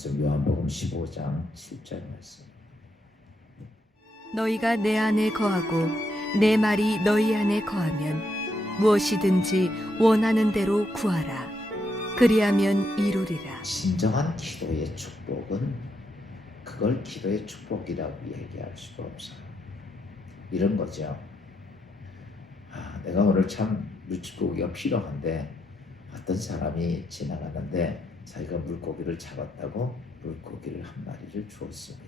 말씀 요한복음 15장 7절 말씀. 너희가 내 안에 거하고 내 말이 너희 안에 거하면 무엇이든지 원하는 대로 구하라. 그리하면 이루리라. 진정한 기도의 축복은 그걸 기도의 축복이라고 얘기할 수가 없어요. 이런 거죠. 내가 오늘 참 물고기가 필요한데 어떤 사람이 지나가는데 자기가 물고기를 잡았다고 물고기를 한 마리를 주었습니다.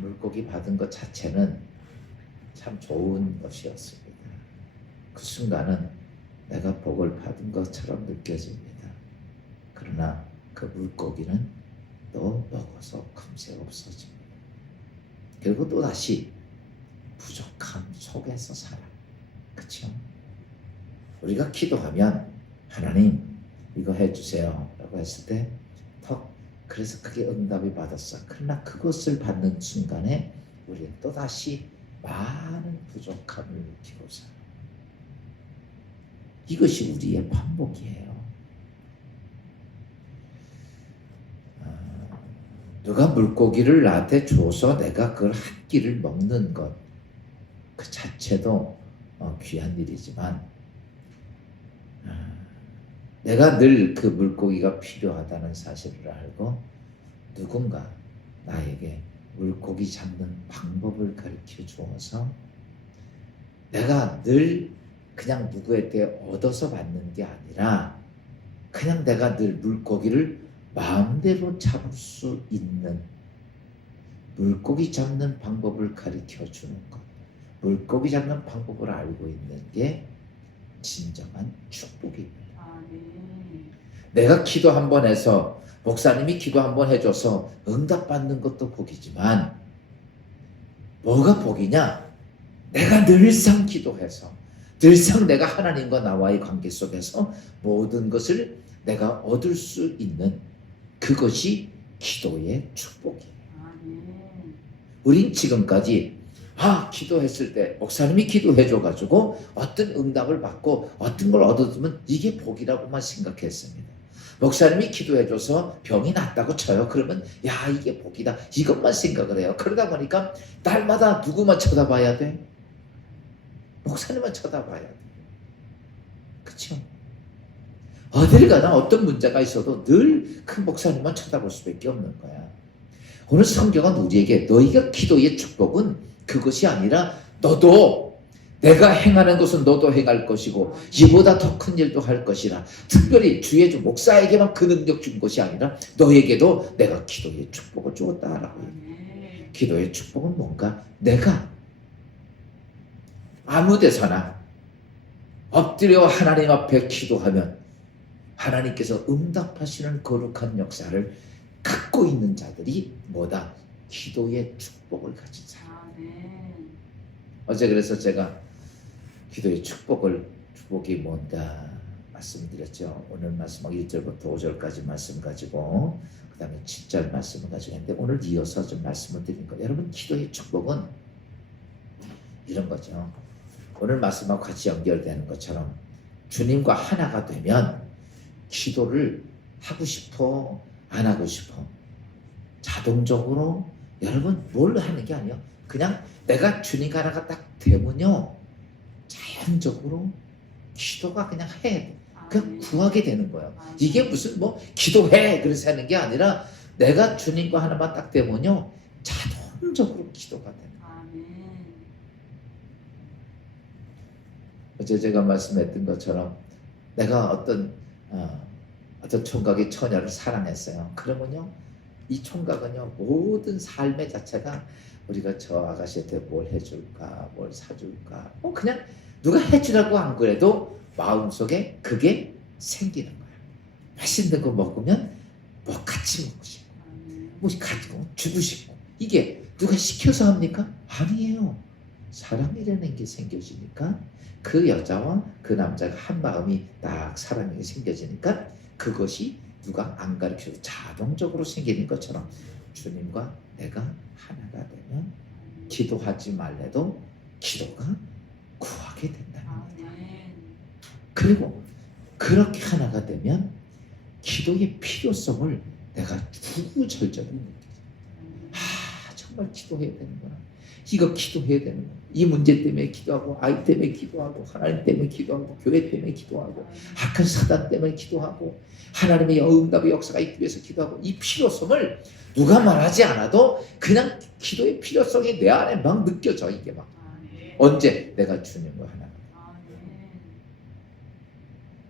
물고기 받은 것 자체는 참 좋은 것이었습니다. 그 순간은 내가 복을 받은 것처럼 느껴집니다. 그러나 그 물고기는 또 먹어서 금세 없어집니다. 그리고 또다시 부족함 속에서 살아. 그렇죠? 우리가 기도하면 하나님 이거 해주세요 라고 했을 때 그래서 그게 응답이 받았어. 그러나 그것을 받는 순간에 우리는 또다시 많은 부족함을 느끼고 살아. 이것이 우리의 반복이에요. 누가 물고기를 나한테 줘서 내가 그걸 한 끼를 먹는 것 그 자체도 귀한 일이지만 내가 늘 그 물고기가 필요하다는 사실을 알고 누군가 나에게 물고기 잡는 방법을 가르쳐 주어서 내가 늘 그냥 누구에게 얻어서 받는 게 아니라 그냥 내가 늘 물고기를 마음대로 잡을 수 있는 물고기 잡는 방법을 가르쳐 주는 것, 물고기 잡는 방법을 알고 있는 게 진정한 축복입니다. 내가 기도 한번 해서 목사님이 기도 한번 해줘서 응답받는 것도 복이지만 뭐가 복이냐? 내가 늘상 기도해서 늘상 내가 하나님과 나와의 관계 속에서 모든 것을 내가 얻을 수 있는 그것이 기도의 축복이에요. 우린 지금까지 기도했을 때 목사님이 기도해줘가지고 어떤 응답을 받고 어떤 걸 얻어두면 이게 복이라고만 생각했습니다. 목사님이 기도해줘서 병이 낫다고 쳐요. 그러면 이게 복이다 이것만 생각을 해요. 그러다 보니까 날마다 누구만 쳐다봐야 돼? 목사님만 쳐다봐야 돼. 그렇죠? 어딜 가나 어떤 문제가 있어도 늘 그 목사님만 쳐다볼 수밖에 없는 거야. 오늘 성경은 우리에게 너희가 기도의 축복은 그것이 아니라 너도 내가 행하는 것은 너도 행할 것이고 이보다 더 큰 일도 할 것이라. 특별히 주의 주 목사에게만 그 능력 준 것이 아니라 너에게도 내가 기도의 축복을 주었다라고 해요. 기도의 축복은 뭔가 내가 아무 데서나 엎드려 하나님 앞에 기도하면 하나님께서 응답하시는 거룩한 역사를 갖고 있는 자들이 뭐다? 기도의 축복을 가진 사람. 어제 그래서 제가 기도의 축복이 뭔가 말씀드렸죠. 오늘 말씀하고 1절부터 5절까지 말씀 가지고 그 다음에 7절 말씀을 가지고 했는데 오늘 이어서 좀 말씀을 드린 거예요. 여러분 기도의 축복은 이런 거죠. 오늘 말씀하고 같이 연결되는 것처럼 주님과 하나가 되면 기도를 하고 싶어 안 하고 싶어 자동적으로 여러분 뭘 하는 게 아니에요. 그냥 내가 주님과 하나가 딱 되면요 자연적으로 기도가 그냥 해. 그냥 구하게 되는 거예요. 이게 무슨 기도해 그래서 하는 게 아니라 내가 주님과 하나만 딱 되면요 자동적으로 기도가 되는 거예요. 어제 제가 말씀했던 것처럼 내가 어떤 총각이 처녀를 사랑했어요. 그러면요 이 총각은요 모든 삶의 자체가 우리가 저 아가씨한테 뭘 해줄까 뭘 사줄까 그냥 누가 해주라고 안 그래도 마음속에 그게 생기는 거야. 맛있는 거 먹으면 같이 먹고 싶고 가지고 주고 싶고 이게 누가 시켜서 합니까? 아니에요. 사랑이라는 게 생겨지니까 그 여자와 그 남자가 한 마음이 딱 사랑이 생겨지니까 그것이 누가 안 가르쳐도 자동적으로 생기는 것처럼 주님과 내가 하나가 되면 기도하지 말래도 기도가 구하게 된다는 거예요. 그리고 그렇게 하나가 되면 기도의 필요성을 내가 구구절절히 느껴져. 정말 기도해야 되는구나. 이거 기도해야 되는구나. 이 문제 때문에 기도하고, 아이 때문에 기도하고, 하나님 때문에 기도하고, 교회 때문에 기도하고, 악한 사단 때문에 기도하고, 하나님의 응답의 역사가 있기 위해서 기도하고, 이 필요성을 누가 말하지 않아도 그냥 기도의 필요성이 내 안에 막 느껴져. 이게 막 언제 내가 주님과 하나.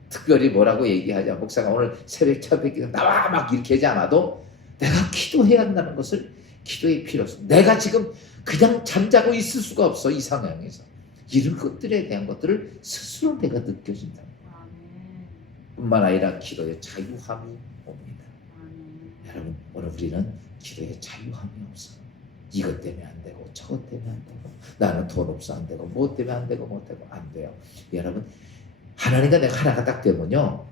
특별히 뭐라고 얘기하자. 목사가 오늘 새벽 첫 기도 나와 막 이렇게 하지 않아도 내가 기도해야 한다는 것을, 기도의 필요성. 내가 지금 그냥 잠자고 있을 수가 없어. 이 상황에서 이런 것들에 대한 것들을 스스로 내가 느껴진다. 뿐만 아니라 기도의 자유함이 옵니다. 여러분, 오늘 우리는 기도의 자유함이 없어. 이것 때문에 안 되고, 저것 때문에 안 되고, 나는 돈 없어 안 되고, 뭐 때문에 안 되고, 뭐 때문에 안 돼요. 여러분, 하나님과 내가 하나가 딱 되면요,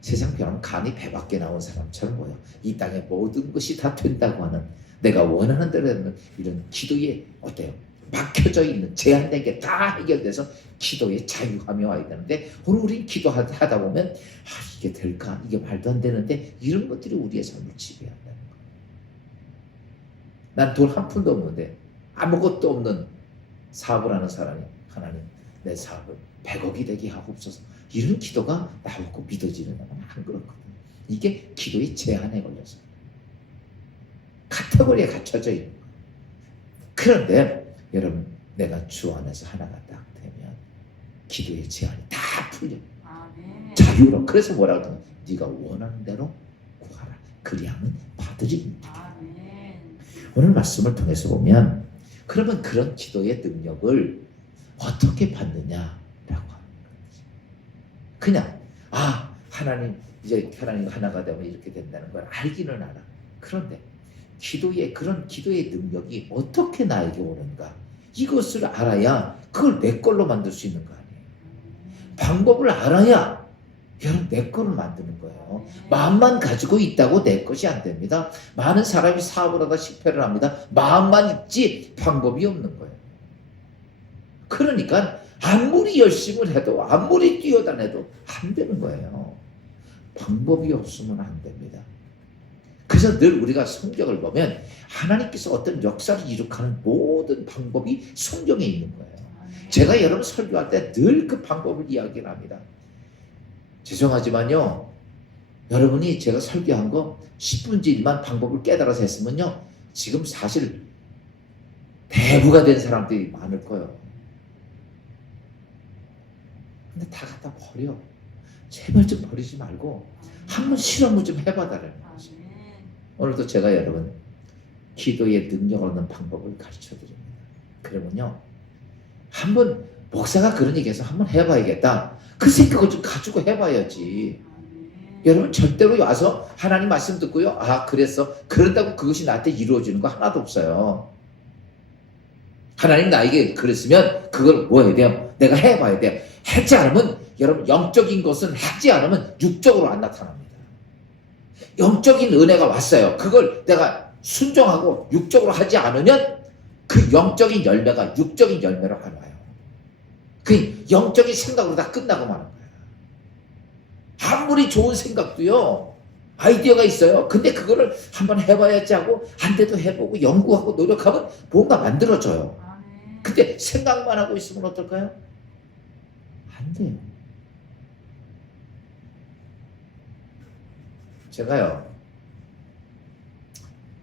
세상 변하면 간이 배밖에 나온 사람처럼 보여. 이 땅의 모든 것이 다 된다고 하는, 내가 원하는 대로 되는 이런 기도에 어때요? 막혀져 있는 제한된 게 다 해결돼서 기도의 자유함이 와야 되는데, 오늘 우리 기도하다 보면 이게 될까? 이게 말도 안 되는데, 이런 것들이 우리의 삶을 지배한다는 거예요. 난 돈 한 푼도 없는데 아무것도 없는 사업을 하는 사람이, 하나님 내 사업을 100억이 되게 하옵소서, 이런 기도가 나오고 믿어지는 건 안 그렇거든요. 이게 기도의 제한에 걸려서 카테고리에 갖춰져 있는 거예요. 그런데 여러분, 내가 주 안에서 하나가 딱 되면 기도의 제한이 다 풀려. 자유로. 그래서 뭐라고 하면 네가 원하는 대로 구하라. 그리하면 받으리라. 오늘 말씀을 통해서 보면, 그러면 그런 기도의 능력을 어떻게 받느냐라고 하는 거지. 그냥 하나님, 이제 하나님 하나가 되면 이렇게 된다는 걸 알기는 알아. 그런데 그런 기도의 능력이 어떻게 나에게 오는가, 이것을 알아야 그걸 내 걸로 만들 수 있는 거 아니에요. 방법을 알아야 여러분 내 걸로 만드는 거예요. 마음만 가지고 있다고 내 것이 안 됩니다. 많은 사람이 사업을 하다 실패를 합니다. 마음만 있지 방법이 없는 거예요. 그러니까 아무리 열심을 해도, 아무리 뛰어다녀도 안 되는 거예요. 방법이 없으면 안 됩니다. 그래서 늘 우리가 성경을 보면 하나님께서 어떤 역사를 이룩하는 모든 방법이 성경에 있는 거예요. 제가 여러분 설교할 때 늘 그 방법을 이야기를 합니다. 죄송하지만요, 여러분이 제가 설교한 거 10분의 1만 방법을 깨달아서 했으면요, 지금 사실 대부가 된 사람들이 많을 거예요. 근데 다 갖다 버려. 제발 좀 버리지 말고 한번 실험을 좀 해봐달라는 거지. 오늘도 제가 여러분 기도의 능력을 얻는 방법을 가르쳐 드립니다. 그러면요, 한번 목사가 그런 얘기해서 한번 해봐야겠다, 그 생각을 좀 가지고 해봐야지. 여러분 절대로 와서 하나님 말씀 듣고요, 그랬어, 그런다고 그것이 나한테 이루어지는 거 하나도 없어요. 하나님 나에게 그랬으면 그걸 뭐 해야 돼요? 내가 해봐야 돼요. 하지 않으면, 여러분 영적인 것은 하지 않으면 육적으로 안 나타납니다. 영적인 은혜가 왔어요. 그걸 내가 순종하고 육적으로 하지 않으면 그 영적인 열매가 육적인 열매로 안 와요. 그 영적인 생각으로 다 끝나고 마는 거예요. 아무리 좋은 생각도요, 아이디어가 있어요. 근데 그거를 한번 해봐야지 하고 안 돼도 해보고 연구하고 노력하면 뭔가 만들어져요. 근데 생각만 하고 있으면 어떨까요? 안 돼요. 제가요,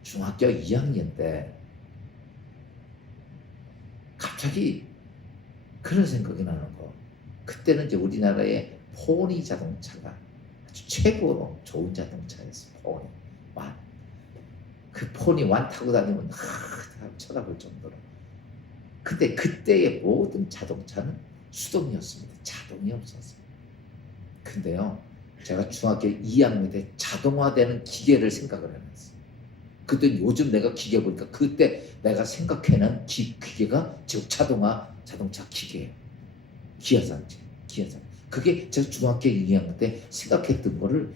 중학교 2학년 때 갑자기 그런 생각이 나는 거. 그때는 이제 우리나라의 포니 자동차가 아주 최고로 좋은 자동차였어요. 포니 완. 그 포니 완 타고 다니면 쳐다볼 정도로. 근데 그때의 모든 자동차는 수동이었습니다. 자동이 없었어요. 근데요, 제가 중학교 2학년 때 자동화되는 기계를 생각을 해놨어요. 그때 요즘 내가 기계 보니까 그때 내가 생각해낸 기계가 지금 자동차 기계예요. 기아산체. 그게 제가 중학교 2학년 때 생각했던 거를,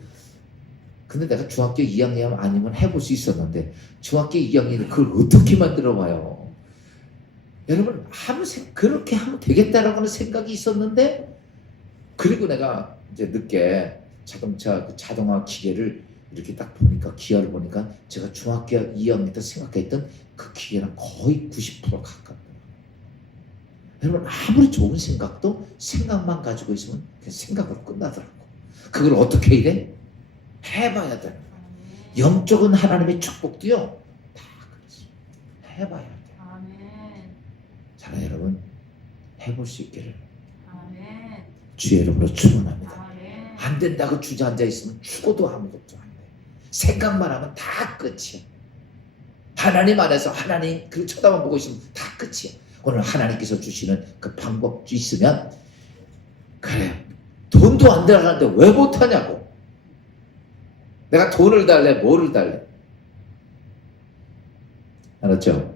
근데 내가 중학교 2학년 아니면 해볼 수 있었는데 중학교 2학년에 그걸 어떻게 만들어봐요. 여러분, 그렇게 하면 되겠다라고 하는 생각이 있었는데, 그리고 내가 이제 늦게 자동화 기계를 이렇게 딱 보니까 기하를 보니까 제가 중학교 2학년 때 생각했던 그 기계랑 거의 90% 가깝더라고요. 여러분 아무리 좋은 생각도 생각만 가지고 있으면 그냥 생각으로 끝나더라고. 그걸 어떻게 해야 돼? 해봐야 되는 거야. 영적인 하나님의 축복도요 다 그렇죠. 해봐야 돼. 자 여러분 해볼 수 있기를 주의 이름으로 축원합니다. 안 된다고 주저앉아 있으면 죽어도 아무것도 안 돼. 생각만 하면 다 끝이야. 하나님 안에서 하나님 그 쳐다만 보고 있으면 다 끝이야. 오늘 하나님께서 주시는 그 방법 있으면 그래 돈도 안 들어가는데 왜 못하냐고. 내가 돈을 달래 뭐를 달래. 알았죠?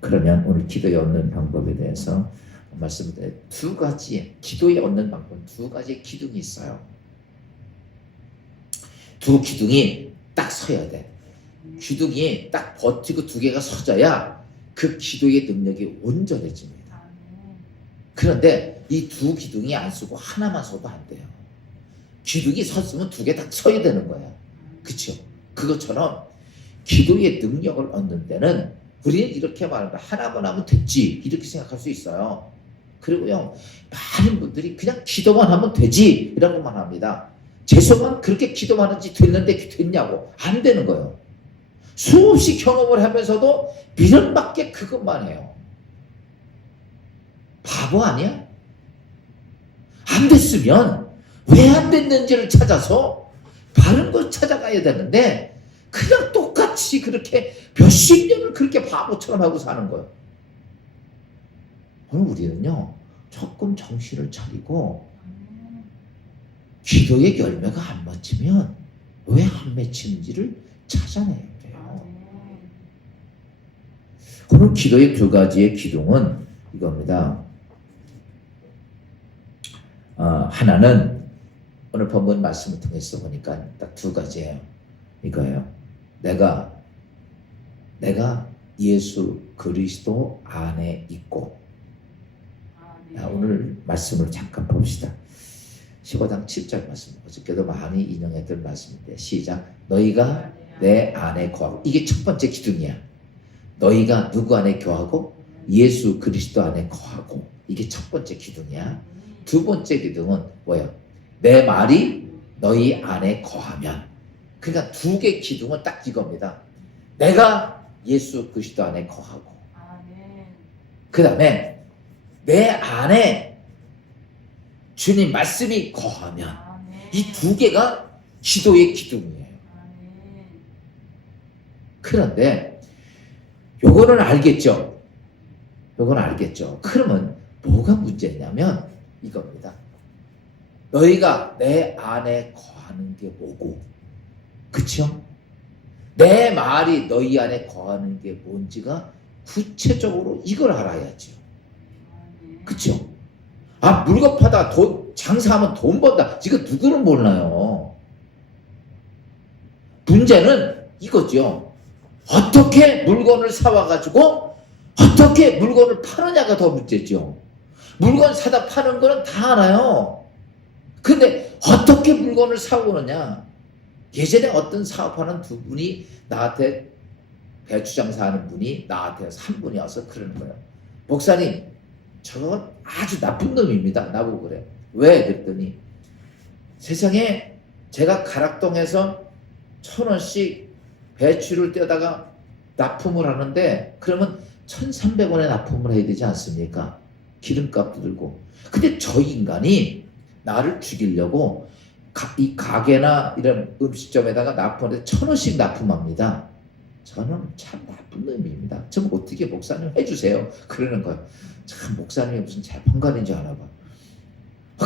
그러면 오늘 기도에 얻는 방법에 대해서 말씀드려요. 두 가지 기도에 얻는 방법, 두 가지의 기둥이 있어요. 두 기둥이 딱 서야 돼. 기둥이 딱 버티고 두 개가 서져야 그 기도의 능력이 온전해집니다. 그런데 이 두 기둥이 안 서고 하나만 서도 안 돼요. 기둥이 섰으면 두 개 다 서야 되는 거야. 그렇죠? 그것처럼 기도의 능력을 얻는 데는 우리는 이렇게 말합니다. 하나만 하면 됐지 이렇게 생각할 수 있어요. 그리고요 많은 분들이 그냥 기도만 하면 되지 이라고만 합니다. 죄송한 그렇게 기도만 하지 됐는데 됐냐고. 안 되는 거예요. 수없이 경험을 하면서도 미련밖에 그것만 해요. 바보 아니야? 안 됐으면 왜 안 됐는지를 찾아서 바른 걸 찾아가야 되는데 그냥 똑같이 그렇게 몇십 년을 그렇게 바보처럼 하고 사는 거예요. 오늘 우리는요 조금 정신을 차리고 기도의 열매가 안 맺히면 왜 안 맺히는지를 찾아내야 돼요. 오늘 기도의 두 가지의 기둥은 이겁니다. 하나는 오늘 본문 말씀을 통해서 보니까 딱 두 가지예요. 이거예요. 내가 예수 그리스도 안에 있고. 오늘 말씀을 잠깐 봅시다. 15장 7절 말씀. 어저께도 많이 인용했던 말씀인데 시작. 너희가 내 안에 거하고. 이게 첫 번째 기둥이야. 너희가 누구 안에 거하고? 예수 그리스도 안에 거하고. 이게 첫 번째 기둥이야. 두 번째 기둥은 뭐예요? 내 말이 너희 안에 거하면. 그러니까 두 개 기둥은 딱 이겁니다. 내가 예수 그리스도 안에 거하고. 그 다음에 내 안에 주님 말씀이 거하면. 이 두 개가 기도의 기둥이에요. 그런데 요거는 알겠죠? 요건 알겠죠? 그러면 뭐가 문제냐면 이겁니다. 너희가 내 안에 거하는 게 뭐고, 그쵸? 내 말이 너희 안에 거하는 게 뭔지가 구체적으로 이걸 알아야죠. 그쵸? 물건 파다 장사하면 돈 번다. 이거 누구는 몰라요. 문제는 이거죠. 어떻게 물건을 사와가지고 어떻게 물건을 파느냐가 더 문제죠. 물건 사다 파는 거는 다 알아요. 근데 어떻게 물건을 사오느냐. 예전에 어떤 사업하는 두 분이 나한테 배추 장사하는 분이 나한테 한 분이 와서 그러는 거예요. 목사님 저건 아주 나쁜 놈입니다. 나보고 그래. 왜? 그랬더니 세상에 제가 가락동에서 1,000원씩 배추를 떼다가 납품을 하는데 그러면 1,300원에 납품을 해야 되지 않습니까? 기름값도 들고. 근데 저 인간이 나를 죽이려고 이 가게나 이런 음식점에다가 납품하는데 1,000원씩 납품합니다. 저는 참 나쁜 놈입니다. 좀 어떻게 목사님 해주세요. 그러는 거예요. 참 목사님이 무슨 재판관인 줄 아나 봐.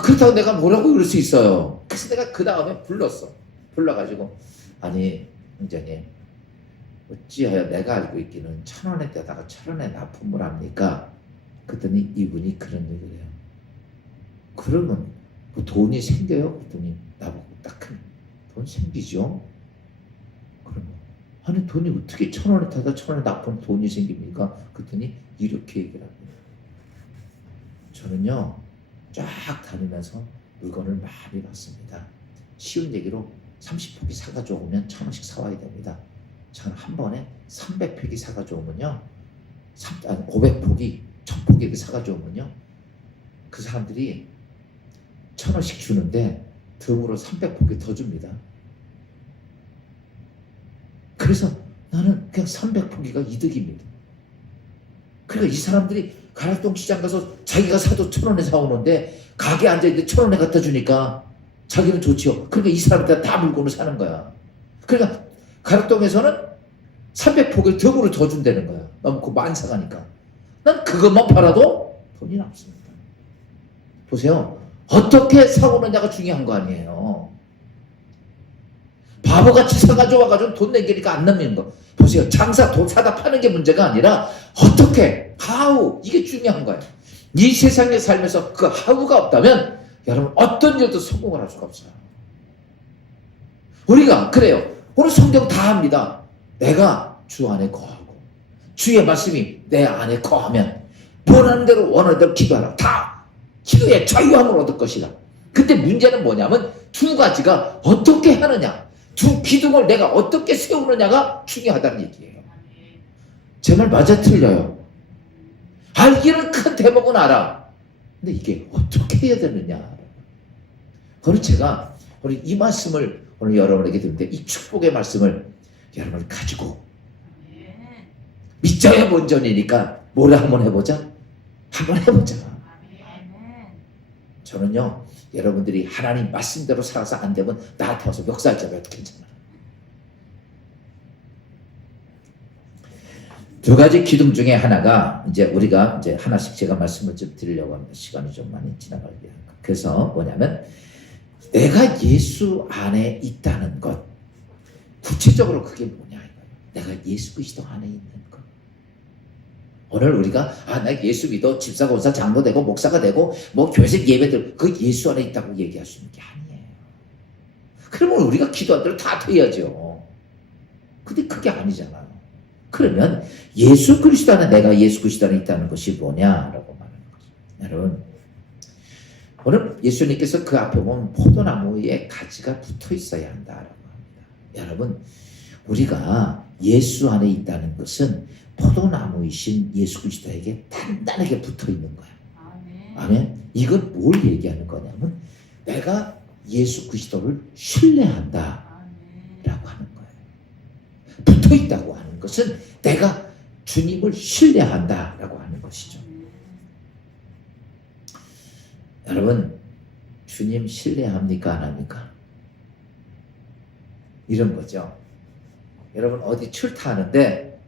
그렇다고 내가 뭐라고 그럴 수 있어요. 그래서 내가 그 다음에 불러가지고 아니 형제님 어찌하여 내가 알고 있기는 1,000원에 떼다가 1,000원에 납품을 합니까? 그랬더니 이분이 그런 얘기를 해요. 그러면 뭐 돈이 생겨요? 그랬더니 나보고 딱 돈 생기죠? 그러면 아니 돈이 어떻게 1,000원에 타다 1,000원에 납품 돈이 생깁니까? 그랬더니 이렇게 얘기를 합니다. 저는요 쫙 다니면서 물건을 많이 봤습니다. 쉬운 얘기로 30포기 사가지고 오면 1,000원씩 사와야 됩니다. 저는 한 번에 300포기 사가지고 오면요, 500포기, 1000포기 이렇게 사가지고 오면요, 그 사람들이 1,000원씩 주는데 덤으로 300포기 더 줍니다. 그래서 나는 그냥 300포기가 이득입니다. 그러니까 이 사람들이 가락동 시장 가서 자기가 사도 1,000원에 사오는데 가게에 앉아있는데 1,000원에 갖다 주니까 자기는 좋지요. 그러니까 이 사람들 다 물건을 사는 거야. 그러니까 가락동에서는 300포기를 덤으로 더 준다는 거야. 너무 그 만사가니까. 난 그것만 팔아도 돈이 남습니다. 보세요. 어떻게 사오느냐가 중요한 거 아니에요. 바보같이 사가지고 와가지고 돈 내기니까 안 남는 거. 보세요. 장사 돈 사다 파는 게 문제가 아니라 어떻게, how, 이게 중요한 거예요. 이 세상에 살면서 그 how가 없다면 여러분 어떤 일도 성공을 할 수가 없어요. 우리가 그래요. 오늘 성경 다 합니다. 내가 주 안에 거하고 주의 말씀이 내 안에 거하면 원하는 대로 원하는 대로 기도하라. 다 기도의 자유함을 얻을 것이다. 근데 문제는 뭐냐면 두 가지가 어떻게 하느냐, 두 기둥을 내가 어떻게 세우느냐가 중요하다는 얘기예요. 제 말 맞아 틀려요? 알기는 큰 대목은 알아. 근데 이게 어떻게 해야 되느냐. 그래서 제가 오늘 이 말씀을 오늘 여러분에게 드리는데, 이 축복의 말씀을 여러분 가지고 믿자야 본전이니까 뭐라 한번 해보자. 한번 해보자. 저는요, 여러분들이 하나님 말씀대로 살아서 안 되면 나한테 와서 역사하자면 괜찮아. 두 가지 기둥 중에 하나가 이제 우리가 이제 하나씩 제가 말씀을 좀 드리려고 합니다. 시간이 좀 많이 지나가야 돼요. 그래서 뭐냐면 내가 예수 안에 있다는 것. 구체적으로 그게 뭐냐 이거예요. 내가 예수 그리스도 안에 있는 것. 오늘 우리가 나 예수 믿어 집사 권사 장로 되고 목사가 되고 뭐 교회에서 예배들 그 예수 안에 있다고 얘기할 수 있는 게 아니에요. 그러면 우리가 기도한 대로 다 돼야죠. 근데 그게 아니잖아요. 그러면 예수 그리스도 안에 내가 예수 그리스도 안에 있다는 것이 뭐냐라고 말하는 거죠. 여러분 오늘 예수님께서 그 앞에 보면 포도나무에 가지가 붙어 있어야 한다라고 합니다. 여러분 우리가 예수 안에 있다는 것은 포도나무이신 예수 그리스도에게 단단하게 붙어 있는 거야. 아멘. 이건 뭘 얘기하는 거냐면 내가 예수 그리스도를 신뢰한다 라고 하는 거예요. 붙어 있다고 하는 것은 내가 주님을 신뢰한다 라고 하는 것이죠. 여러분 주님 신뢰합니까 안 합니까? 이런 거죠. 여러분 어디 출타하는데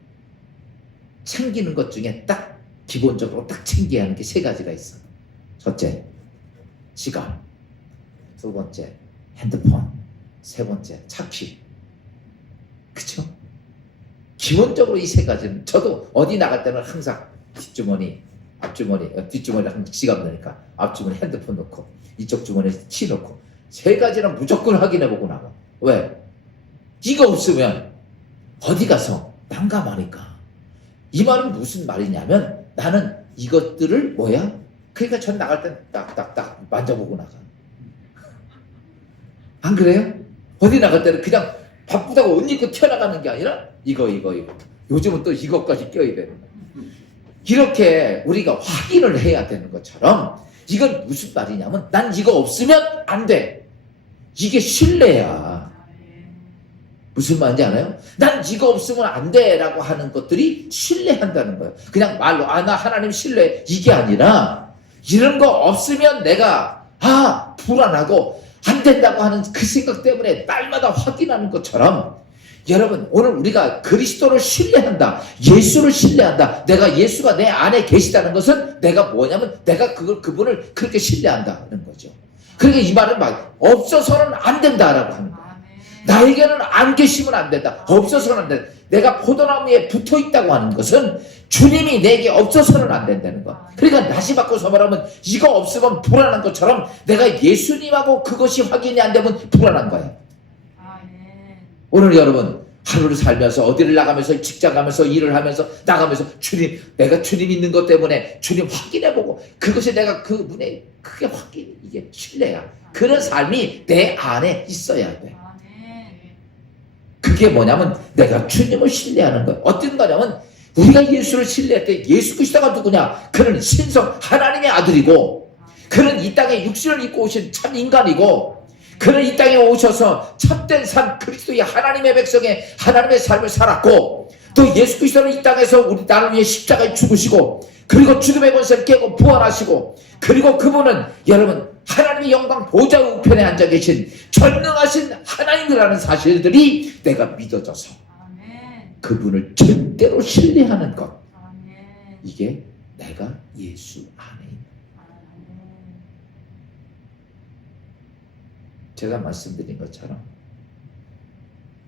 챙기는 것 중에 딱 기본적으로 딱 챙겨야 하는 게 세 가지가 있어. 첫째, 지갑. 두 번째, 핸드폰. 세 번째, 차키. 그쵸? 기본적으로 이 세 가지는 저도 어디 나갈 때는 항상 뒷주머니, 앞주머니, 뒷주머니에 지갑 넣으니까 앞주머니 핸드폰 넣고 이쪽 주머니에 키 넣고 세 가지는 무조건 확인해보고 나가. 왜? 이거 없으면 어디 가서 난감하니까. 이 말은 무슨 말이냐면 나는 이것들을 뭐야? 그러니까 전 나갈 땐 딱딱딱 만져보고 나가. 안 그래요? 어디 나갈 때는 그냥 바쁘다고 옷 입고 튀어나가는 게 아니라 이거 요즘은 또 이것까지 껴야 되는 거야. 이렇게 우리가 확인을 해야 되는 것처럼 이건 무슨 말이냐면 난 이거 없으면 안 돼. 이게 신뢰야. 무슨 말인지 알아요? 난 이거 없으면 안 돼 라고 하는 것들이 신뢰한다는 거예요. 그냥 말로 나 하나님 신뢰 이게 아니라 이런 거 없으면 내가 불안하고 안 된다고 하는 그 생각 때문에 날마다 확인하는 것처럼 여러분 오늘 우리가 그리스도를 신뢰한다. 예수를 신뢰한다. 내가 예수가 내 안에 계시다는 것은 내가 뭐냐면 내가 그분을 그렇게 신뢰한다는 거죠. 그러니까 이 말은 막 없어서는 안 된다라고 하는 거예요. 나에게는 안 계시면 안 된다. 없어서는 안 된다. 내가 포도나무에 붙어 있다고 하는 것은 주님이 내게 없어서는 안 된다는 거. 그러니까 다시 바꿔서 말하면 이거 없으면 불안한 것처럼 내가 예수님하고 그것이 확인이 안 되면 불안한 거예요. 오늘 여러분 하루를 살면서 어디를 나가면서 직장 가면서 일을 하면서 나가면서 주님 내가 주님 있는 것 때문에 주님 확인해보고 그것이 내가 그 문에 크게 확인 이게 신뢰야. 그런 삶이 내 안에 있어야 돼. 그게 뭐냐면 내가 주님을 신뢰하는 거예요. 어떤 거냐면 우리가 예수를 신뢰할 때 예수 그리스도가 누구냐? 그는 신성 하나님의 아들이고 그는 이 땅에 육신을 입고 오신 참 인간이고 그는 이 땅에 오셔서 참된 산 그리스도의 하나님의 백성의 하나님의 삶을 살았고 또 예수 그리스도는 이 땅에서 우리 나를 위해 십자가에 죽으시고 그리고 죽음의 권세를 깨고 부활하시고 그리고 그분은 여러분 하나님의 영광 보좌 우편에 앉아 계신 전능하신 하나님이라는 사실들이 내가 믿어져서 그분을 절대로 신뢰하는 것. 이게 내가 예수 안에 있는. 제가 말씀드린 것처럼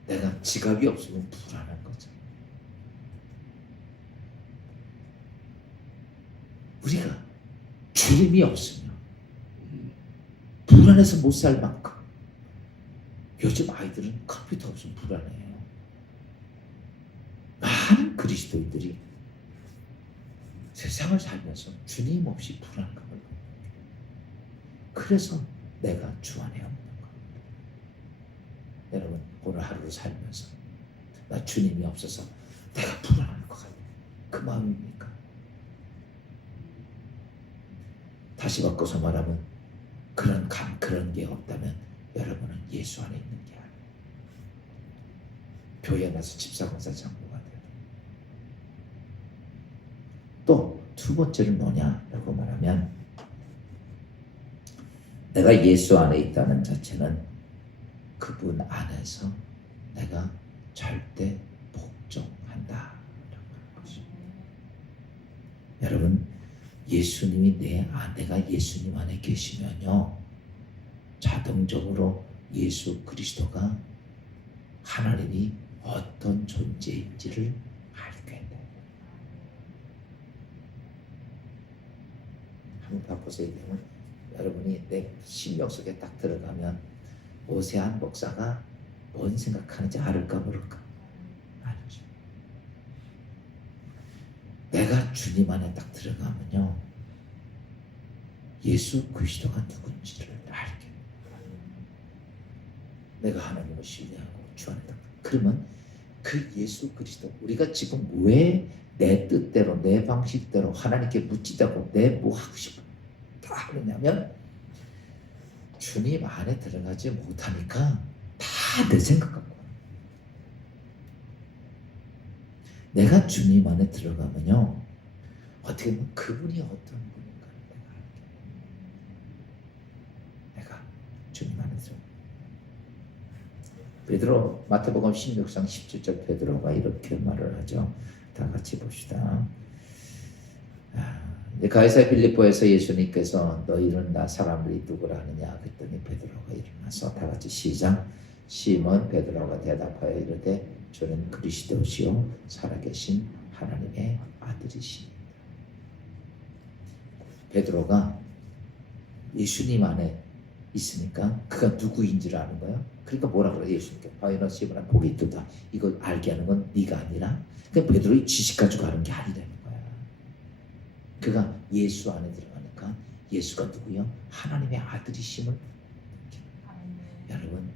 내가 지갑이 없으면 불안한 거죠. 우리가 주님이 없으면 불안해서 못 살 만큼 요즘 아이들은 컴퓨터 없으면 불안해요. 많은 그리스도인들이 세상을 살면서 주님 없이 불안감을 갖는 거예요. 그래서 내가 주 안에 없는 겁니다. 여러분 오늘 하루를 살면서 나 주님이 없어서 내가 불안할 것 같아요. 그 마음입니까? 다시 바꿔서 말하면 그런 게 없다면 여러분은 예수 안에 있는 게 아니에요. 교회 나서 집사공사 장로가 돼요. 또 두 번째는 뭐냐라고 말하면 내가 예수 안에 있다는 자체는 그분 안에서 내가 절대 복종한다. 여러분 예수님이 내가 예수님 안에 계시면요 자동적으로 예수 그리스도가 하나님이 어떤 존재인지를 알게 돼요. 한번 바꿔서 얘기하면 여러분이 내 심령 속에 딱 들어가면 오세한 목사가 뭔 생각하는지 알을까 모를까? 알죠. 내가 주님 안에 딱 들어가면요 예수 그리스도가 누군지를 알게 돼요. 내가 하나님을 신뢰하고 주 안에 딱 그러면 그 예수 그리스도 우리가 지금 왜 내 뜻대로 내 방식대로 하나님께 묻지자고 내 뭐 하고 싶어 다 하느냐면 주님 안에 들어가지 못하니까 다 내 생각 같고 내가 주님 안에 들어가면요 어떻게 보면 그분이 어떤 분인가를 내가 알게 내가 주님 안에 들어가 베드로 마태복음 16장 17절 베드로가 이렇게 말을 하죠. 다 같이 봅시다. 가이사 빌립보에서 예수님께서 너희는 나 사람들이 누구라 하느냐 그랬더니 베드로가 일어나서 다 같이 시작. 시몬 베드로가 대답하여 이르되 주는 그리스도시요 살아계신 하나님의 아들이시니라. 베드로가 예수님 안에 있으니까 그가 누구인지를 아는 거예요. 그러니까 뭐라 그래요? 예수님께 바이너 시몬아 복이 있도다. 이걸 알게 하는 건 네가 아니라 그러니까 베드로의 지식 가지고 하는 게 아니라는 거야. 그가 예수 안에 들어가니까 예수가 누구요? 하나님의 아들이심을 여러분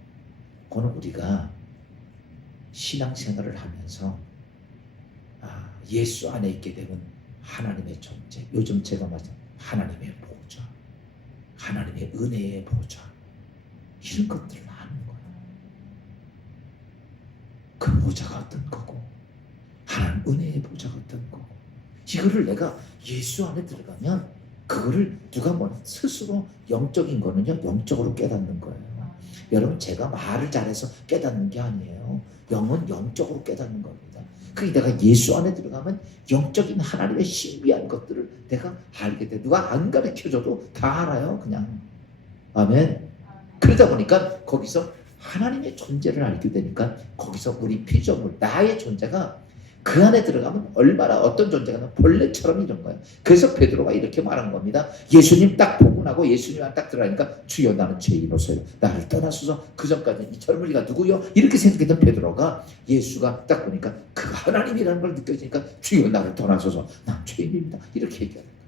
오늘 우리가 신앙생활을 하면서 예수 안에 있게 되면 하나님의 존재 요즘 제가 말씀 하나님의 보좌 하나님의 은혜의 보좌 이런 것들을 아는 거예요. 그 보좌가 어떤 거고 하나님 은혜의 보좌가 어떤 거고 이거를 내가 예수 안에 들어가면 그거를 누가 스스로 영적인 거는요 영적으로 깨닫는 거예요. 여러분 제가 말을 잘해서 깨닫는 게 아니에요. 영은 영적으로 깨닫는 겁니다. 그게 내가 예수 안에 들어가면 영적인 하나님의 신비한 것들을 내가 알게 돼. 누가 안 가르쳐줘도 다 알아요. 그냥. 아멘. 그러다 보니까 거기서 하나님의 존재를 알게 되니까 거기서 우리 피조물 나의 존재가 그 안에 들어가면 얼마나 어떤 존재가 벌레처럼 이런 거예요. 그래서 베드로가 이렇게 말한 겁니다. 예수님 딱 보고 나고 예수님 안 딱 들어가니까 주여 나는 죄인으로서요. 나를 떠나소서. 그 전까지 이 젊은이가 누구요? 이렇게 생각했던 베드로가 예수가 딱 보니까 그 하나님이라는 걸 느껴지니까 주여 나를 떠나소서. 난 죄인입니다. 이렇게 얘기하는 거예요.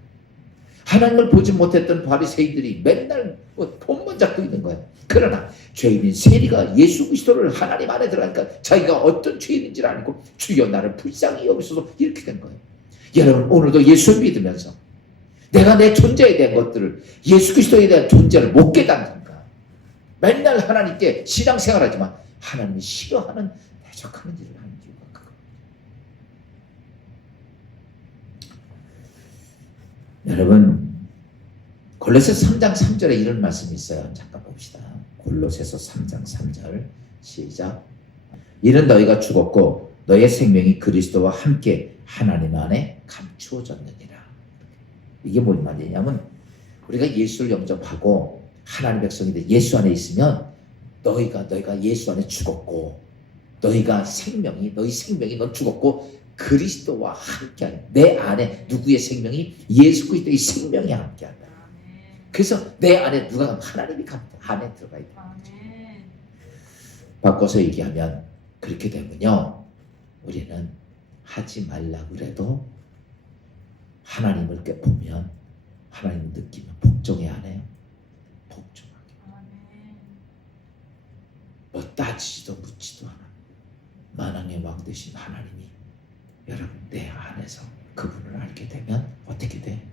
하나님을 보지 못했던 바리새인들이 맨날 본문 잡고 있는 거예요. 그러나 죄인인 세리가 예수 그리스도를 하나님 안에 들어가니까 자기가 어떤 죄인인지를 알고 주여 나를 불쌍히 여기소서 이렇게 된 거예요. 여러분 오늘도 예수를 믿으면서 내가 내 존재에 대한 것들을 예수 그리스도에 대한 존재를 못 깨닫는가. 맨날 하나님께 신앙생활하지만 하나님이 싫어하는 대적하는 일을 하는 이유가 그겁니다. 여러분 골로새서 3장 3절에 이런 말씀이 있어요. 잠깐 봅시다. 골로새서 3장 3절 시작. 이는 너희가 죽었고 너의 생명이 그리스도와 함께 하나님 안에 감추어졌느니라. 이게 뭔 말이냐면 우리가 예수를 영접하고 하나님의 백성이 돼 예수 안에 있으면 너희가 예수 안에 죽었고 너희 생명이 넌 죽었고 그리스도와 함께하는 내 안에 누구의 생명이 예수 그리스도의 생명이 함께한다. 그래서 내 안에 누가 하나님이 안에 들어가 있다. 바꿔서 얘기하면 그렇게 되면요 우리는 하지 말라 그래도 하나님을 보면 하나님을 느끼면 복종해 안 해요? 복종하게. 뭐 따지지도 묻지도 않아. 만왕의 왕 되신 하나님이 여러분 내 안에서 그분을 알게 되면 어떻게 돼?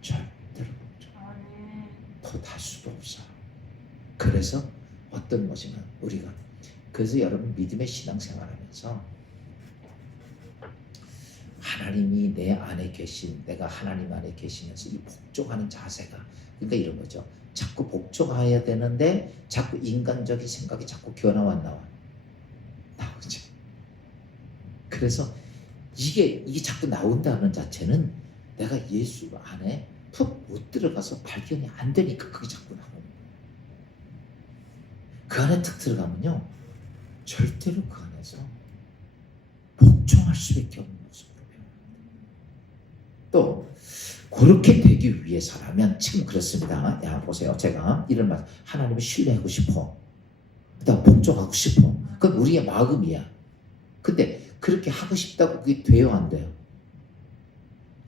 절대로 더 달 수도 없어. 그래서 어떤 것이면 우리가 그래서 여러분 믿음의 신앙생활하면서 하나님이 내 안에 계신 내가 하나님 안에 계시면서 이 복종하는 자세가 그러니까 이런 거죠. 자꾸 복종해야 되는데 자꾸 인간적인 생각이 자꾸 겨나와 나오죠. 그래서 이게 자꾸 나온다는 자체는 내가 예수 안에 푹 못 들어가서 발견이 안 되니까 그게 자꾸 나오는 거예요. 그 안에 툭 들어가면요 절대로 그 안에서 복종할 수밖에 없는 모습으로 변합니다. 또 그렇게 되기 위해서라면 지금 그렇습니다. 야 보세요. 제가 이런 말 하나님을 신뢰하고 싶어. 그다음 복종하고 싶어. 그건 우리의 마음이야. 근데 그렇게 하고 싶다고 그게 돼요 안 돼요?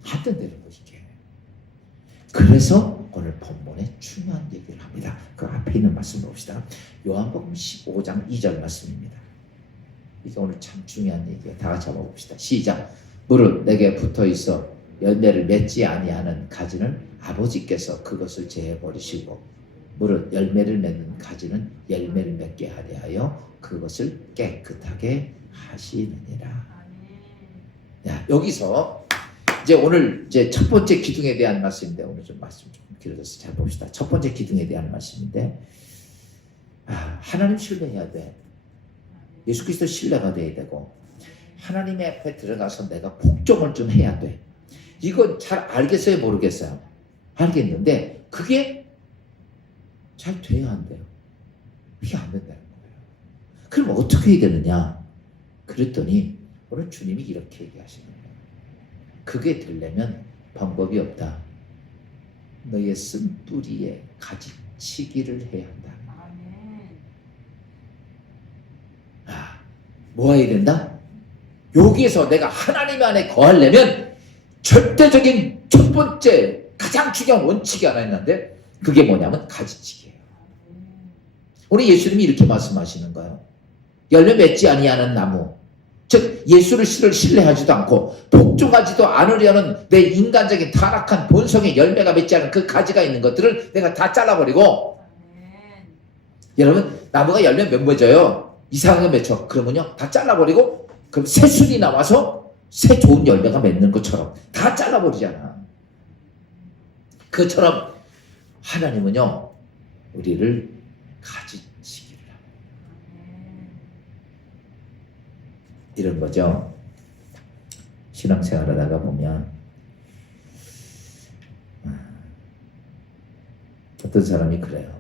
안 된다는 거 이게. 그래서 오늘 본문에 중요한 얘기를 합니다. 그 앞에 있는 말씀 봅시다. 요한복음 15장 2절 말씀입니다. 이게 오늘 참 중요한 얘기예요. 다 같이 한번 봅시다. 시작. 무릇 내게 붙어 있어 열매를 맺지 아니하는 가지는 아버지께서 그것을 제해버리시고 무릇 열매를 맺는 가지는 열매를 맺게 하려 하여 그것을 깨끗하게 하시느니라. 야, 여기서 이제 오늘 이제 첫 번째 기둥에 대한 말씀인데 오늘 좀 말씀 좀 길어져서 잘 봅시다. 첫 번째 기둥에 대한 말씀인데 하나님 신뢰해야 돼. 예수 그리스도 신뢰가 돼야 되고 하나님의 앞에 들어가서 내가 복종을 좀 해야 돼. 이건 잘 알겠어요? 모르겠어요? 알겠는데 그게 잘 돼야 안 돼요. 그게 안 된다는 거예요. 그럼 어떻게 해야 되느냐? 그랬더니 오늘 주님이 이렇게 얘기하시는 거예요. 그게 되려면 방법이 없다. 너의 쓴뿌리에 가지치기를 해야 한다. 뭐 해야 된다? 여기에서 내가 하나님 안에 거하려면 절대적인 첫 번째 가장 중요한 원칙이 하나 있는데 그게 뭐냐면 가지치기예요. 우리 예수님이 이렇게 말씀하시는 거예요. 열매 맺지 아니하는 나무, 즉 예수를 신뢰하지도 않고 복종하지도 않으려는 내 인간적인 타락한 본성의 열매가 맺지 않은 그 가지가 있는 것들을 내가 다 잘라버리고 여러분 나무가 열매 몇 맺어요? 이상하게 맺혀. 그러면요 다 잘라버리고 그럼 새순이 나와서 새 좋은 열매가 맺는 것처럼 다 잘라버리잖아. 그처럼 하나님은요 우리를 가지치기를 합니다. 이런 거죠. 신앙생활 하다가 보면 어떤 사람이 그래요.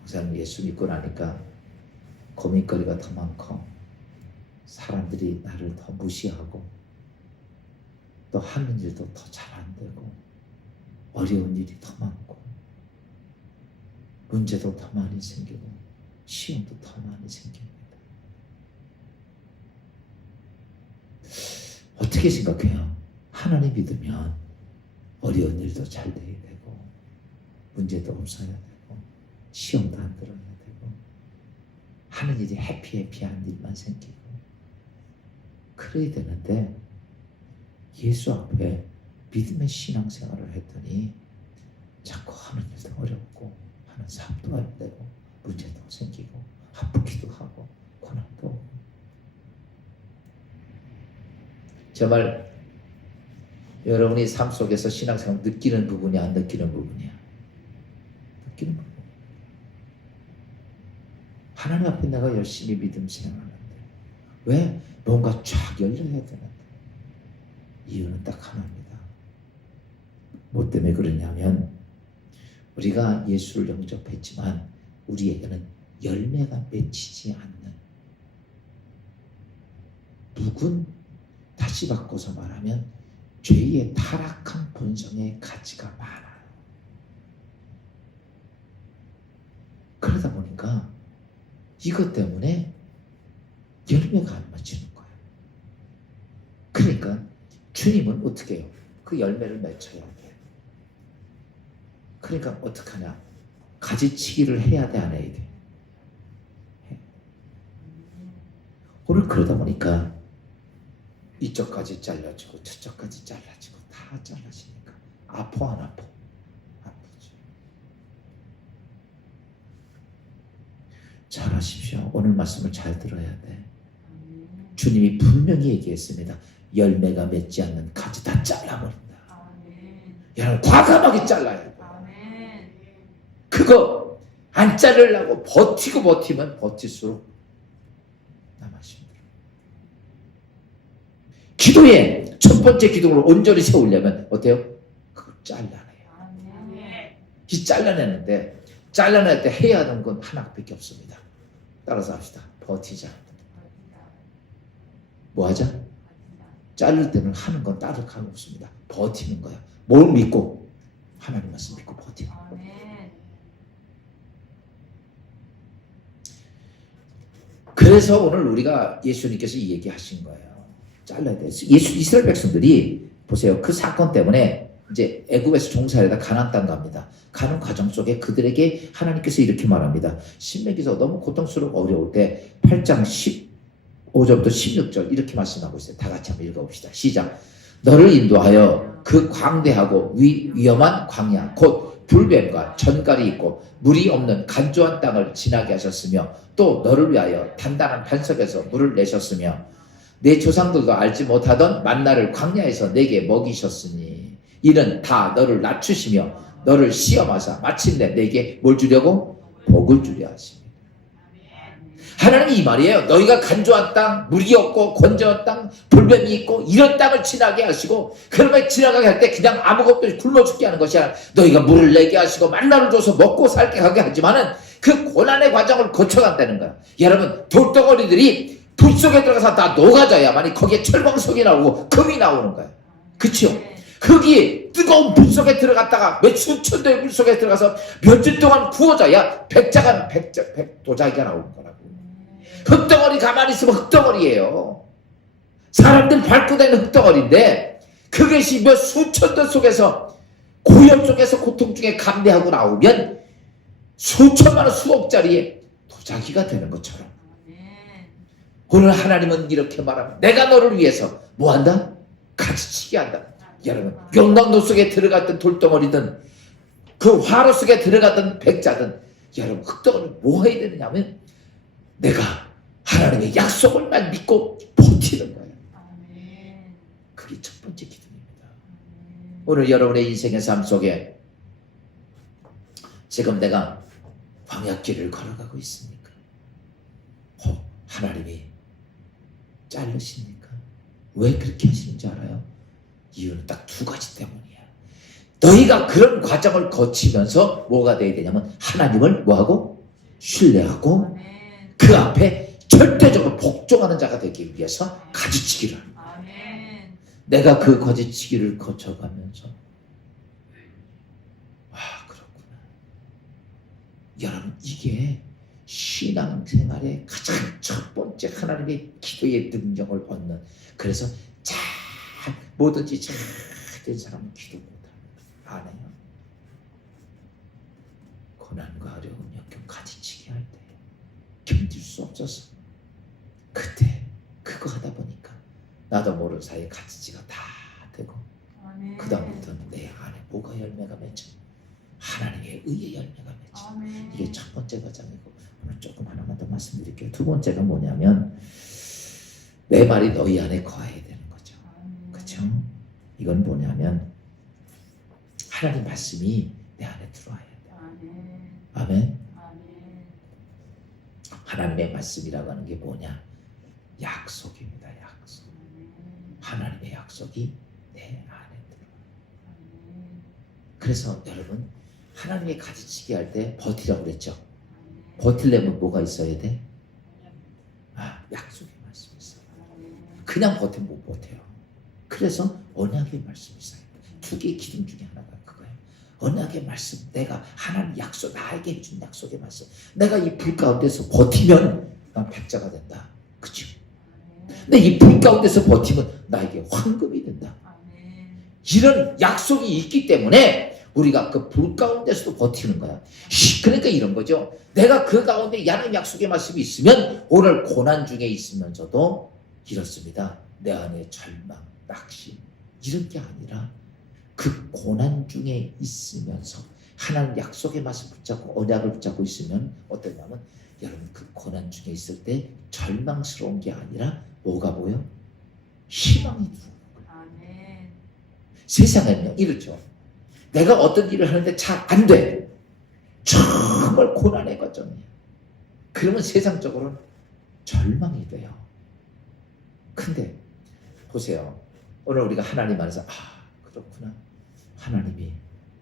목사님 예수 믿고 나니까 고민거리가 더 많고 사람들이 나를 더 무시하고 또 하는 일도 더 잘 안 되고 어려운 일이 더 많고 문제도 더 많이 생기고 시험도 더 많이 생깁니다. 어떻게 생각해요? 하나님 믿으면 어려운 일도 잘 돼야 되고 문제도 없어야 되고 시험도 안 들어야 되고 하는 일이 해피한 일만 생기고 그래야 되는데 예수 앞에 믿음의 신앙생활을 했더니 자꾸 하는 일도 어렵고 하는 삶도 안 되고 문제도 생기고 아프기도 하고 고난도 오고 정말 여러분이 삶 속에서 신앙생활 느끼는 부분이 안 느끼는 부분이야. 느끼는 부분. 하나님 앞에 내가 열심히 믿음 생활하는데 왜 뭔가 쫙 열려야 되는데 이유는 딱 하나입니다. 뭐 때문에 그러냐면 우리가 예수를 영접했지만 우리에게는 열매가 맺히지 않는 묵은 다시 바꿔서 말하면 죄의 타락한 본성의 가치가 많아요. 그러다 보니까 이것 때문에 열매가 안 맺히는 거예요. 그러니까 주님은 어떻게 해요? 그 열매를 맺혀야 돼. 그러니까 어떡하냐? 가지치기를 해야 돼, 안 해야 돼? 오늘 그러다 보니까 이쪽까지 잘라지고 저쪽까지 잘라지고 다 잘라지니까 아파 안 아파? 아프죠. 잘하십시오. 오늘 말씀을 잘 들어야 돼. 주님이 분명히 얘기했습니다. 열매가 맺지 않는 가지 다 잘라버린다. 여러분 과감하게 잘라야 돼. 그거 안 자르려고 버티면 버틸수록 남아십니다. 기도에 첫 번째 기도를 온전히 세우려면 어때요? 그걸 잘라내요. 이 잘라내는데 잘라낼 때 해야 하는 건 하나밖에 없습니다. 따라서 합시다. 버티자. 뭐 하자? 자를 때는 하는 건 따로 하는 없습니다. 버티는 거야. 뭘 믿고? 하나님 말씀 믿고 버티는 거야. 그래서 오늘 우리가 예수님께서 이 얘기하신 거예요. 잘라야 돼. 이스라엘 백성들이 보세요. 그 사건 때문에 이제 애굽에서 종살이다 가나안 땅 갑니다. 가는 과정 속에 그들에게 하나님께서 이렇게 말합니다. 신명기서 너무 고통스럽고 어려울 때 8장 15절부터 16절 이렇게 말씀하고 있어요. 다 같이 한번 읽어봅시다. 시작. 너를 인도하여 그 광대하고 위험한 광야 곧 불뱀과 전갈이 있고 물이 없는 간조한 땅을 지나게 하셨으며 또 너를 위하여 단단한 반석에서 물을 내셨으며 내 조상들도 알지 못하던 만나를 광야에서 내게 먹이셨으니 이는 다 너를 낮추시며 너를 시험하사 마침내 내게 뭘 주려고? 복을 주려 하십니다. 하나님이 이 말이에요. 너희가 간조한 땅, 물이 없고 건조한 땅, 불뱀이 있고 이런 땅을 지나게 하시고 그러면 지나가게 할 때 그냥 아무것도 없이 굶어 죽게 하는 것이 아니라 너희가 물을 내게 하시고 만나를 줘서 먹고 살게 하게 하지만은 그 고난의 과정을 거쳐간다는 거야. 여러분 돌덩어리들이 불 속에 들어가서 다 녹아져야만이 거기에 철광석이 나오고 금이 나오는 거야. 그쵸? 흙이 뜨거운 불 속에 들어갔다가 몇 수천도의 물 속에 들어가서 몇 주 동안 구워져야 백도자기가 나오는 거라고. 흙덩어리 가만히 있으면 흙덩어리예요. 사람들 밟고 다니는 흙덩어리인데 그것이 몇 수천도 속에서 고열 속에서 고통 중에 감내하고 나오면 수천만 원 수억짜리의 도자기가 되는 것처럼 오늘 하나님은 이렇게 말합니다. 내가 너를 위해서 뭐한다? 가지치기 한다. 여러분 용광로 속에 들어갔던 돌덩어리든 그 화로 속에 들어갔던 백자든 여러분 흙덩어리 뭐 해야 되느냐면 내가 하나님의 약속을만 믿고 버티는 거예요. 그게 첫 번째 기도입니다. 오늘 여러분의 인생의 삶 속에 지금 내가 광야길을 걸어가고 있습니까? 하나님이 자르십니까? 왜 그렇게 하시는지 알아요? 이유는 딱 두 가지 때문이야. 너희가 그런 과정을 거치면서 뭐가 돼야 되냐면 하나님을 뭐하고? 신뢰하고 그 앞에 절대적으로 복종하는 자가 되기 위해서 가지치기를 하는 거야. 내가 그 가지치기를 거쳐가면서 그렇구나. 여러분 이게 신앙생활의 가장 첫 번째 하나님의 기도의 능력을 얻는 그래서 뭐든지 잘 된 사람은 기도 못합니다. 안 해요. 고난과 어려움 역경 가지치기 할 때 견딜 수 없어서 그때 그거 하다 보니까 나도 모를 사이에 가지치기가 다 되고 그 다음부터는 내 안에 뭐가 열매가 맺혀? 하나님의 의의 열매가 맺혀. 이게 첫 번째 과정이고 오늘 조금 하나만 더 말씀드릴게요. 두 번째가 뭐냐면 내 말이 너희 안에 거해야 되는 거죠. 그렇죠? 이건 뭐냐면 하나님 말씀이 내 안에 들어와야 돼요. 아멘. 하나님의 말씀이라고 하는 게 뭐냐? 약속입니다. 약속. 하나님의 약속이 내 안에 들어와요. 그래서 여러분 하나님의 가지치기 할 때 버티라고 그랬죠. 버틸려면 뭐가 있어야 돼? 약속의 말씀이 있어요. 그냥 버티면 못 버텨요. 그래서 언약의 말씀이 있어요. 두 개의 기둥 중에 하나가 그거예요. 언약의 말씀, 내가 하나님 약속, 나에게 해준 약속의 말씀. 내가 이 불 가운데서 버티면 난 백자가 된다. 그렇죠? 근데 이 불 가운데서 버티면 나에게 황금이 된다. 이런 약속이 있기 때문에 우리가 그 불 가운데서도 버티는 거야. 그러니까 이런 거죠. 내가 그 가운데 하나님 약속의 말씀이 있으면 오늘 고난 중에 있으면서도 이렇습니다. 내 안에 절망, 낙심 이런 게 아니라 그 고난 중에 있으면서 하나님 약속의 말씀 붙잡고 언약을 붙잡고 있으면 어떠냐면 여러분 그 고난 중에 있을 때 절망스러운 게 아니라 뭐가 보여? 희망이 들어오는 거예요. 세상에는요 이렇죠. 내가 어떤 일을 하는데 잘 안 돼. 정말 고난의 과정이에요. 그러면 세상적으로는 절망이 돼요. 근데 보세요. 오늘 우리가 하나님 안에서 그렇구나. 하나님이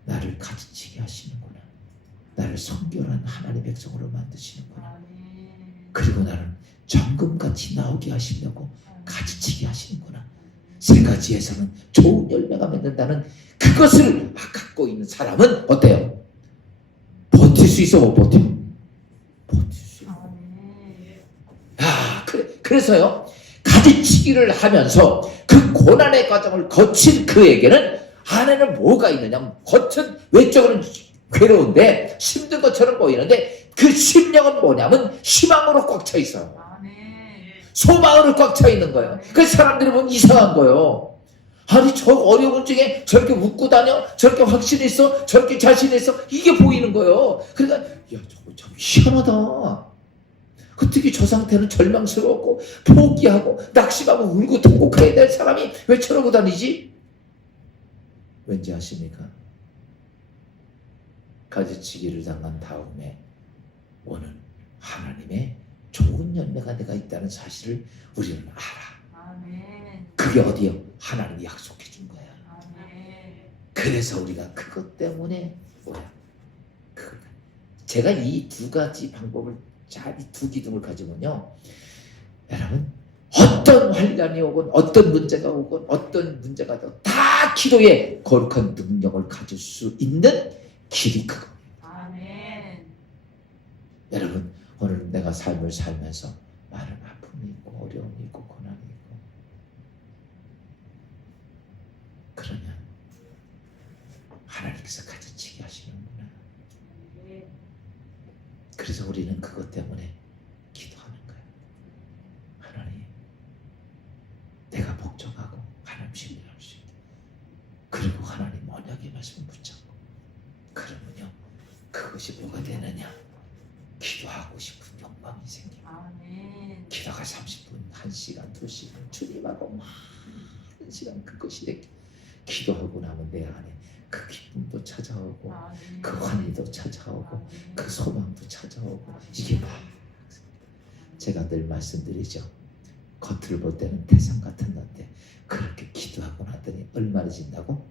나를 가지치게 하시는구나. 나를 성결한 하나님의 백성으로 만드시는구나. 그리고 나는 정금같이 나오게 하시려고 가지치게 하시는구나. 세 가지에서는 좋은 열매가 맺는다는 그것을 갖고 있는 사람은 어때요? 버틸 수 있어 못 버텨? 버틸 수 있어. 그래서요 가지치기를 하면서 그 고난의 과정을 거친 그에게는 안에는 뭐가 있느냐? 겉은 외적으로는 괴로운데 힘든 것처럼 보이는데 그 심령은 뭐냐면 희망으로 꽉 차 있어요. 소망으로 꽉 차 있는 거예요. 그래서 사람들이 보면 이상한 거예요. 아니 저 어려운 중에 저렇게 웃고 다녀? 저렇게 확신이 있어? 저렇게 자신이 있어? 이게 보이는 거예요. 그러니까 야 저거 참 희한하다. 어떻게 저 상태는 절망스러웠고 포기하고 낙심하고 울고 통곡해야 될 사람이 왜 저러고 다니지? 왠지 아십니까? 가지치기를 당한 다음에 오는 하나님의 좋은 열매가 내가 있다는 사실을 우리는 알아. 그게 어디요? 하나님이 약속해 준 거야. 그래서 우리가 그것 때문에 제가 이 두 가지 방법을 이 두 기둥을 가지고요. 여러분 어떤 환난이 오건 어떤 문제가 오건 어떤 문제가 다 기도에 거룩한 능력을 가질 수 있는 길이 그겁니다. 여러분 오늘 내가 삶을 살면서 많은 아픔이 있고 어려움이 있고 고난이 있고 그러면 하나님께서 가지치게 하시는구나. 그래서 우리는 그것 때문에 기도하는 거예요. 하나님 내가 복종하고 하나님 신뢰할 수 있게 그리고 하나님 언약의 말씀을 붙잡고 그러면요 그것이 뭐가 되느냐 기도하고 싶은 욕망이 생겨요. 기도가 30분, 1시간, 2시간 주님하고 많은 시간 그것이 되게 기도하고 나면 내 안에 그 기쁨도 찾아오고 그 환희도 찾아오고 그 소망도 찾아오고 이게 막 제가 늘 말씀드리죠. 겉을 볼 때는 태산 같은 건데 그렇게 기도하고 나더니 얼마나 진다고?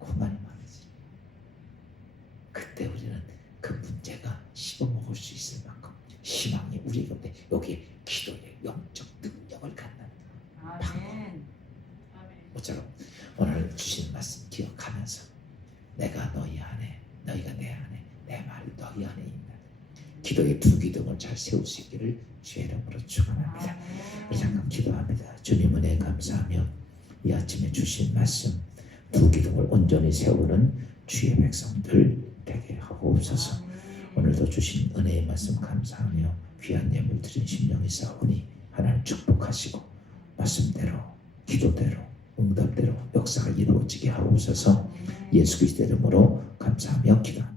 고만이 많아지. 그때 우리는 그 문제가 씹어먹을 수 있을 만큼 희망이 우리 곁에 여기에 기도의 영적 능력을 갖는 방법. 모처럼 오늘 주신 말씀 기억하면서 내가 너희 안에 너희가 내 안에 내 말이 너희 안에 있는 기도의 두 기둥을 잘 세울 수 있기를 주의 이름으로 축원합니다. 우리 잠깐 기도합니다. 주님 은혜 감사하며 이 아침에 주신 말씀 두 기둥을 온전히 세우는 주의 백성들 되게 하옵소서. 오늘도 주신 은혜의 말씀 감사하며 귀한 예물 드린 심령이 싸우니 하나님 축복하시고 말씀대로 기도대로 응답대로 역사가 이루어지게 하옵소서. 예수 그리스도 이름으로 감사하며 기도합니다.